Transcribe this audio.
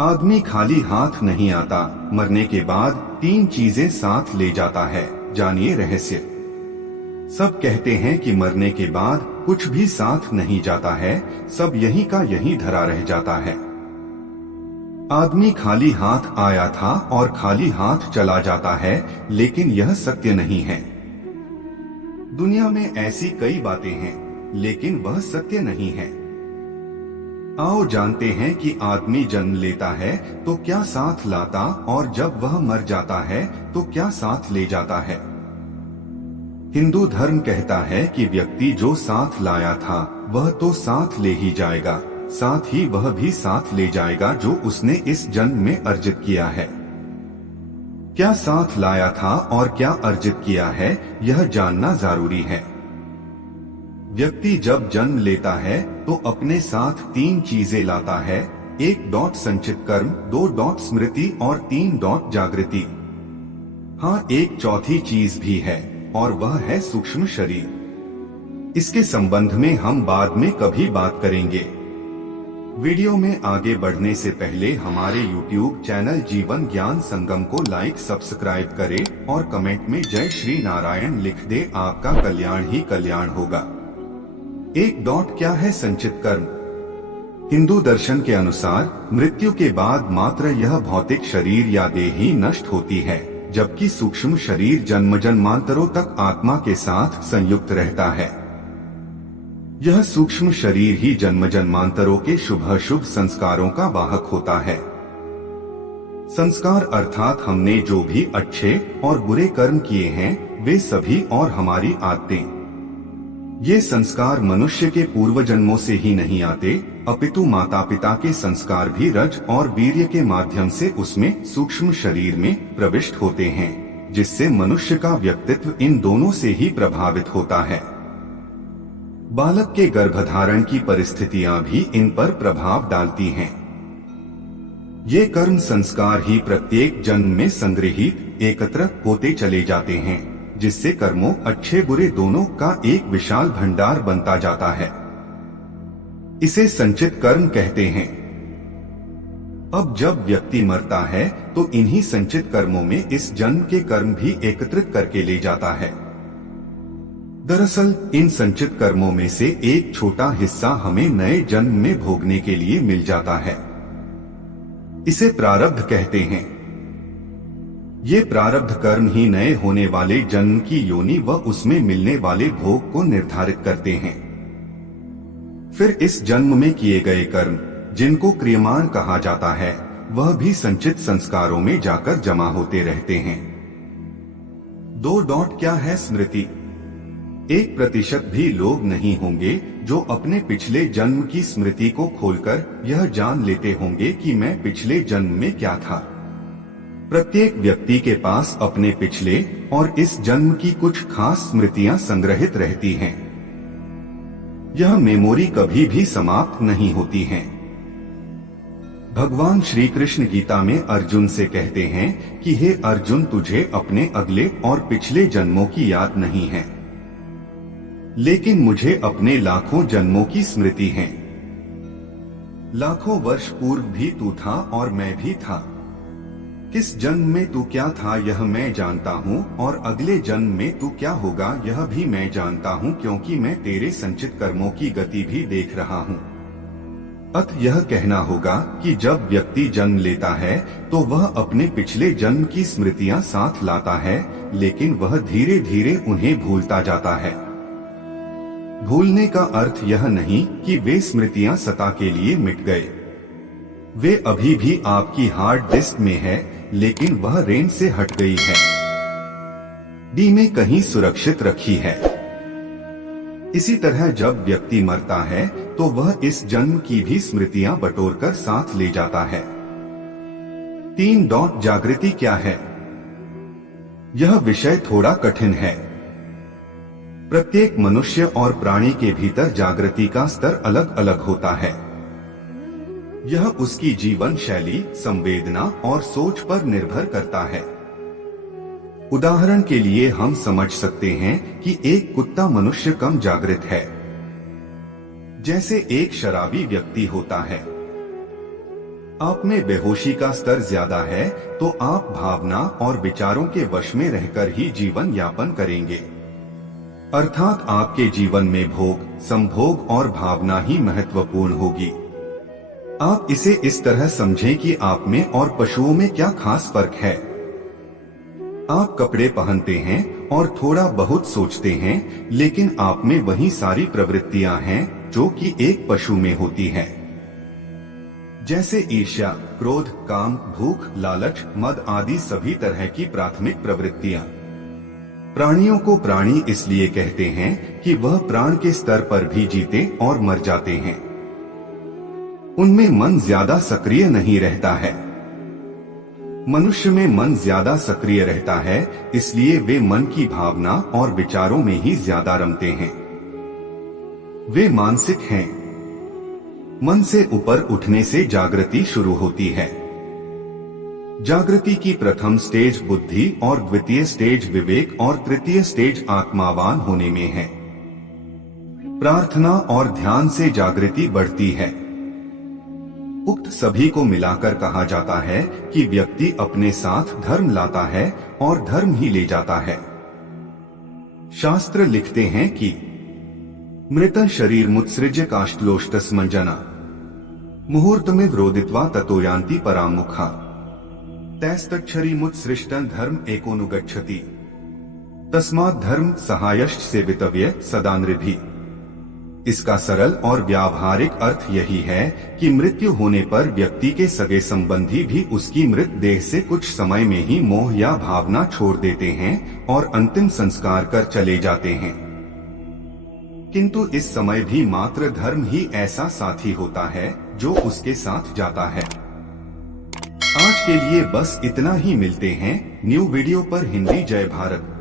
आदमी खाली हाथ नहीं आता, मरने के बाद 3 चीजें साथ ले जाता है, जानिए रहस्य। सब कहते हैं कि मरने के बाद कुछ भी साथ नहीं जाता है, सब यहीं का यहीं धरा रह जाता है। आदमी खाली हाथ आया था और खाली हाथ चला जाता है, लेकिन यह सत्य नहीं है। दुनिया में ऐसी कई बातें हैं, लेकिन वह सत्य नहीं है। आओ जानते हैं कि आदमी जन्म लेता है तो क्या साथ लाता, और जब वह मर जाता है तो क्या साथ ले जाता है। हिंदू धर्म कहता है कि व्यक्ति जो साथ लाया था वह तो साथ ले ही जाएगा, साथ ही वह भी साथ ले जाएगा जो उसने इस जन्म में अर्जित किया है। क्या साथ लाया था और क्या अर्जित किया है, यह जानना जरूरी है। व्यक्ति जब जन्म लेता है तो अपने साथ 3 चीजें लाता है, 1 संचित कर्म, 2 स्मृति और 3 जागृति। हाँ, एक चौथी चीज भी है और वह है सूक्ष्म शरीर। इसके संबंध में हम बाद में कभी बात करेंगे। वीडियो में आगे बढ़ने से पहले हमारे YouTube चैनल जीवन ज्ञान संगम को लाइक सब्सक्राइब करें और कमेंट में जय श्री नारायण लिख दे, आपका कल्याण ही कल्याण होगा। 1 क्या है संचित कर्म? हिंदू दर्शन के अनुसार मृत्यु के बाद मात्र यह भौतिक शरीर या देह ही नष्ट होती है, जबकि सूक्ष्म शरीर जन्म जन्मांतरों तक आत्मा के साथ संयुक्त रहता है। यह सूक्ष्म शरीर ही जन्म जन्मांतरों के शुभ अशुभ संस्कारों का वाहक होता है। संस्कार अर्थात हमने जो भी अच्छे और बुरे कर्म किए हैं वे सभी और हमारी आदतें। ये संस्कार मनुष्य के पूर्व जन्मों से ही नहीं आते, अपितु माता पिता के संस्कार भी रज और वीर्य के माध्यम से उसमें सूक्ष्म शरीर में प्रविष्ट होते हैं, जिससे मनुष्य का व्यक्तित्व इन दोनों से ही प्रभावित होता है। बालक के गर्भधारण की परिस्थितियां भी इन पर प्रभाव डालती हैं। ये कर्म संस्कार ही प्रत्येक जन्म में संग्रहित एकत्र होते चले जाते हैं, जिससे कर्मों अच्छे बुरे दोनों का एक विशाल भंडार बनता जाता है। इसे संचित कर्म कहते हैं। अब जब व्यक्ति मरता है तो इन्हीं संचित कर्मों में इस जन्म के कर्म भी एकत्रित करके ले जाता है। दरअसल इन संचित कर्मों में से एक छोटा हिस्सा हमें नए जन्म में भोगने के लिए मिल जाता है। इसे प्रारब्ध कहते हैं। ये प्रारब्ध कर्म ही नए होने वाले जन्म की योनि व उसमें मिलने वाले भोग को निर्धारित करते हैं। फिर इस जन्म में किए गए कर्म, जिनको क्रियमाण कहा जाता है, वह भी संचित संस्कारों में जाकर जमा होते रहते हैं। 2 क्या है स्मृति? 1% भी लोग नहीं होंगे जो अपने पिछले जन्म की स्मृति को खोलकर यह जान लेते होंगे कि मैं पिछले जन्म में क्या था। प्रत्येक व्यक्ति के पास अपने पिछले और इस जन्म की कुछ खास स्मृतियां संग्रहित रहती हैं। यह मेमोरी कभी भी समाप्त नहीं होती हैं। भगवान श्री कृष्ण गीता में अर्जुन से कहते हैं कि हे अर्जुन, तुझे अपने अगले और पिछले जन्मों की याद नहीं है, लेकिन मुझे अपने लाखों जन्मों की स्मृति है। लाखों वर्ष पूर्व भी तू था और मैं भी था। किस जन्म में तू क्या था यह मैं जानता हूँ, और अगले जन्म में तू क्या होगा यह भी मैं जानता हूँ, क्योंकि मैं तेरे संचित कर्मों की गति भी देख रहा हूँ। अतः यह कहना होगा कि जब व्यक्ति जन्म लेता है तो वह अपने पिछले जन्म की स्मृतियां साथ लाता है, लेकिन वह धीरे धीरे उन्हें भूलता जाता है। भूलने का अर्थ यह नहीं कि वे स्मृतियां सदा के लिए मिट गए। वे अभी भी आपकी हार्ड डिस्क में है, लेकिन वह रेंज से हट गई है, डी में कहीं सुरक्षित रखी है। इसी तरह जब व्यक्ति मरता है तो वह इस जन्म की भी स्मृतियां बटोरकर साथ ले जाता है। 3 जागृति क्या है? यह विषय थोड़ा कठिन है। प्रत्येक मनुष्य और प्राणी के भीतर जागृति का स्तर अलग अलग होता है। यह उसकी जीवन शैली, संवेदना और सोच पर निर्भर करता है। उदाहरण के लिए हम समझ सकते हैं कि एक कुत्ता मनुष्य कम जागृत है, जैसे एक शराबी व्यक्ति होता है। आप में बेहोशी का स्तर ज्यादा है तो आप भावना और विचारों के वश में रहकर ही जीवन यापन करेंगे, अर्थात आपके जीवन में भोग, संभोग और भावना ही महत्वपूर्ण होगी। आप इसे इस तरह समझें कि आप में और पशुओं में क्या खास फर्क है। आप कपड़े पहनते हैं और थोड़ा बहुत सोचते हैं, लेकिन आप में वही सारी प्रवृत्तियां हैं जो कि एक पशु में होती हैं। जैसे ईर्ष्या, क्रोध, काम, भूख, लालच, मद आदि सभी तरह की प्राथमिक प्रवृत्तियां। प्राणियों को प्राणी इसलिए कहते हैं कि वह प्राण के स्तर पर भी जीते और मर जाते हैं। उनमें मन ज्यादा सक्रिय नहीं रहता है। मनुष्य में मन ज्यादा सक्रिय रहता है, इसलिए वे मन की भावना और विचारों में ही ज्यादा रमते हैं। वे मानसिक हैं। मन से ऊपर उठने से जागृति शुरू होती है। जागृति की प्रथम स्टेज बुद्धि और द्वितीय स्टेज विवेक और तृतीय स्टेज आत्मावान होने में है। प्रार्थना और ध्यान से जागृति बढ़ती है। उक्त सभी को मिलाकर कहा जाता है कि व्यक्ति अपने साथ धर्म लाता है और धर्म ही ले जाता है। शास्त्र लिखते हैं कि मृत शरीर मुत्सृज्य काष्ठलोष्टस्मंजना मुहूर्त में व्रोदित्वा ततो यान्ति परामुखा तैस्तक्षरी मुत्सृष्टं धर्म एकोनुगच्छति तस्मात् धर्म सहायश्च सेवितव्य सदा नृभिः। इसका सरल और व्यावहारिक अर्थ यही है कि मृत्यु होने पर व्यक्ति के सगे संबंधी भी उसकी मृत देह से कुछ समय में ही मोह या भावना छोड़ देते हैं और अंतिम संस्कार कर चले जाते हैं। किंतु इस समय भी मात्र धर्म ही ऐसा साथी होता है जो उसके साथ जाता है। आज के लिए बस इतना ही। मिलते हैं न्यू वीडियो पर। हिंदी जय भारत।